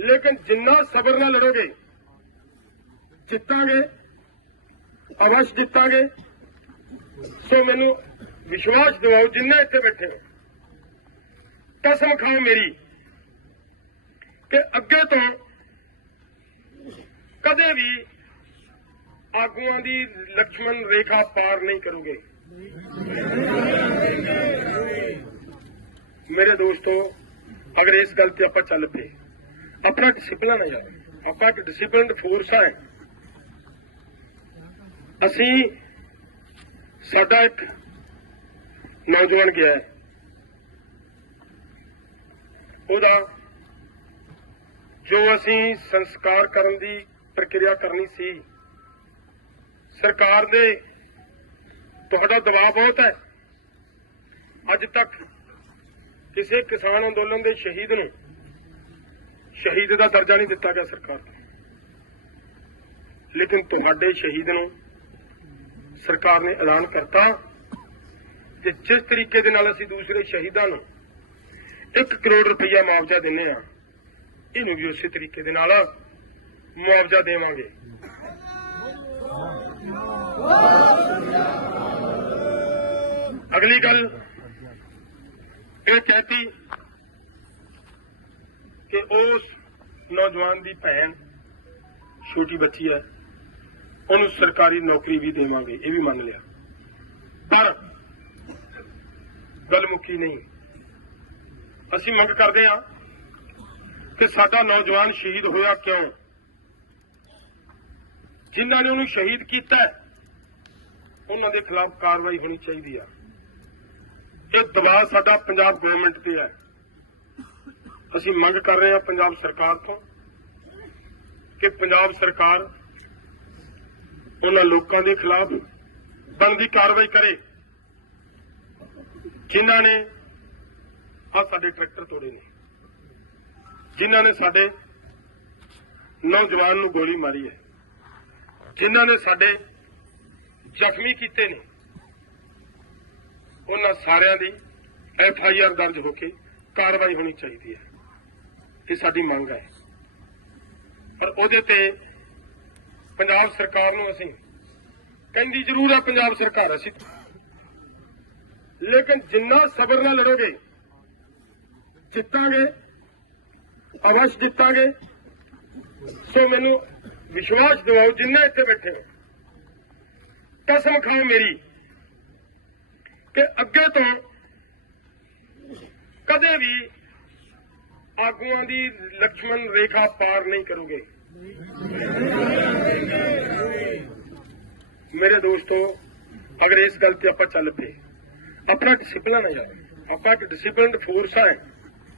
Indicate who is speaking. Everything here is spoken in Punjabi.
Speaker 1: ਲੇਕਿਨ ਜਿੰਨਾ ਸਬਰ ਨਾਲ ਲੜੋਗੇ, ਜਿੱਤਾਂਗੇ, ਅਵਸ਼ ਜਿੱਤਾਂਗੇ, ਸੋ ਮੈਨੂੰ ਵਿਸ਼ਵਾਸ ਦਿਵਾਓ ਜਿੰਨੇ ਇੱਥੇ ਬੈਠੇ ਹੋ। ਕਸਮ ਖਾਓ ਮੇਰੀ ਕਿ ਅੱਗੇ ਤੋਂ ਕਦੇ ਵੀ ਆਗੂਆਂ ਦੀ ਲక్ష్మణ ਰੇਖਾ ਪਾਰ ਨਹੀਂ ਕਰੋਗੇ। ਮੇਰੇ ਦੋਸਤੋ, ਅਗਰ ਇਸ ਗੱਲ ਤੇ ਆਪਾਂ ਚੱਲ ਪਏ ਆਪਣਾ ਡਿਸਪਲਿਨ ਹੈ। ਯਾਰ ਆਪਾਂ ਇੱਕ ਡਿਸਪਲਿਨਡ ਫੋਰਸ ਹੈ। ਅਸੀਂ ਸਾਡਾ ਇੱਕ ਨੌਜਵਾਨ ਗਿਆ ਹੈ। ਉਹਦਾ ਜੋ ਅਸੀਂ ਸੰਸਕਾਰ ਕਰਨ ਦੀ ਪ੍ਰਕਿਰਿਆ ਕਰਨੀ ਸੀ, ਸਰਕਾਰ ਦੇ ਤੁਹਾਡਾ ਦਬਾਅ ਬਹੁਤ ਹੈ। ਅੱਜ ਤੱਕ ਕਿਸੇ ਕਿਸਾਨ ਅੰਦੋਲਨ ਦੇ ਸ਼ਹੀਦ ਨੂੰ ਸ਼ਹੀਦ ਦਾ ਦਰਜਾ ਨਹੀਂ ਦਿੱਤਾ ਗਿਆ ਸਰਕਾਰ ਤੋਂ। ਲੇਕਿਨ ਤੁਹਾਡੇ ਸ਼ਹੀਦ ਨੂੰ ਸਰਕਾਰ ਨੇ ਐਲਾਨ ਕਰਤਾ ਕਿ ਜਿਸ ਤਰੀਕੇ ਦੇ ਨਾਲ ਅਸੀਂ ਦੂਸਰੇ ਸ਼ਹੀਦਾਂ ਨੂੰ 1 ਕਰੋੜ ਰੁਪਈਆ ਮੁਆਵਜ਼ਾ ਦਿੰਨੇ ਆ ਇਹਨੂੰ ਵੀ ਉਸੇ ਤਰੀਕੇ ਦੇ ਨਾਲ ਮੁਆਵਜ਼ਾ ਦੇਵਾਂਗੇ। ਅਗਲੀ ਗੱਲ ਇਹ ਕਹਤੀ ਕਿ ਉਸ ਨੌਜਵਾਨ ਦੀ ਭੈਣ ਛੋਟੀ ਬੱਚੀ ਹੈ, ਉਹਨੂੰ ਸਰਕਾਰੀ ਨੌਕਰੀ ਵੀ ਦੇਵਾਂਗੇ, ਇਹ ਵੀ ਮੰਨ ਲਿਆ। ਪਰ ਗੱਲ ਮੁੱਕੀ ਨਹੀਂ। ਅਸੀਂ ਮੰਗ ਕਰਦੇ ਹਾਂ ਕਿ ਸਾਡਾ ਨੌਜਵਾਨ ਸ਼ਹੀਦ ਹੋਇਆ ਕਿਉਂ? ਜਿਨ੍ਹਾਂ ਨੇ ਉਹਨੂੰ ਸ਼ਹੀਦ ਕੀਤਾ ਉਹਨਾਂ ਦੇ ਖਿਲਾਫ ਕਾਰਵਾਈ ਹੋਣੀ ਚਾਹੀਦੀ ਆ ਇਹ ਦਬਾਅ ਸਾਡਾ ਪੰਜਾਬ ਗਵਰਨਮੈਂਟ ਤੇ ਹੈ। ਅਸੀਂ ਮੰਗ ਕਰ ਰਹੇ ਹਾਂ ਪੰਜਾਬ ਸਰਕਾਰ ਤੋਂ ਕਿ ਪੰਜਾਬ ਸਰਕਾਰ ਉਹਨਾਂ ਲੋਕਾਂ ਦੇ ਖਿਲਾਫ ਬਣਦੀ ਕਾਰਵਾਈ ਕਰੇ, ਜਿਨ੍ਹਾਂ ਨੇ ਆ ਸਾਡੇ ਟਰੈਕਟਰ ਤੋੜੇ ਨੇ, ਜਿਨ੍ਹਾਂ ਨੇ ਸਾਡੇ ਨੌਜਵਾਨ ਨੂੰ ਗੋਲੀ ਮਾਰੀ ਹੈ, ਜਿਨ੍ਹਾਂ ਨੇ ਸਾਡੇ ਜ਼ਖਮੀ ਕੀਤੇ ਨੇ, ਉਹਨਾਂ ਸਾਰਿਆਂ ਦੀ ਐਫ ਆਈ ਆਰ ਦਰਜ ਹੋ ਕੇ ਕਾਰਵਾਈ ਹੋਣੀ ਚਾਹੀਦੀ ਹੈ। ਇਹ ਸਾਡੀ ਮੰਗ ਹੈ। ਪਰ ਉਹਦੇ ਤੇ ਪੰਜਾਬ ਸਰਕਾਰ ਨੂੰ ਅਸੀਂ ਕਹਿੰਦੀ ਜ਼ਰੂਰ ਹੈ ਪੰਜਾਬ ਸਰਕਾਰ ਅਸੀਂ ਲੇਕਿਨ ਜਿੰਨਾ ਸਬਰ ਨਾਲ ਲੜੋਗੇ, ਜਿੱਤਾਂਗੇ, ਅਵਸ਼ ਜਿੱਤਾਂਗੇ, ਸੋ ਮੈਨੂੰ ਵਿਸ਼ਵਾਸ ਦਿਵਾਓ ਜਿੰਨੇ ਇੱਥੇ ਬੈਠੇ ਹੋ। ਕਸਮ ਖਾਓ ਮੇਰੀ ਕਿ ਅੱਗੇ ਤੋਂ ਕਦੇ ਵੀ ਆਗੂਆਂ ਦੀ ਲਕਸ਼ਮਣ ਰੇਖਾ ਪਾਰ ਨਹੀਂ ਕਰੋਗੇ। ਮੇਰੇ ਦੋਸਤੋ, ਅਗਰ ਇਸ ਗੱਲ ਤੇ ਆਪਾਂ ਚੱਲ ਪਏ ਆਪਣਾ ਡਿਸਪਲਨ ਹੈ ਆਪਾਂ ਇੱਕ ਡਿਸਪਲਿਨਡ ਫੋਰਸ ਹੈ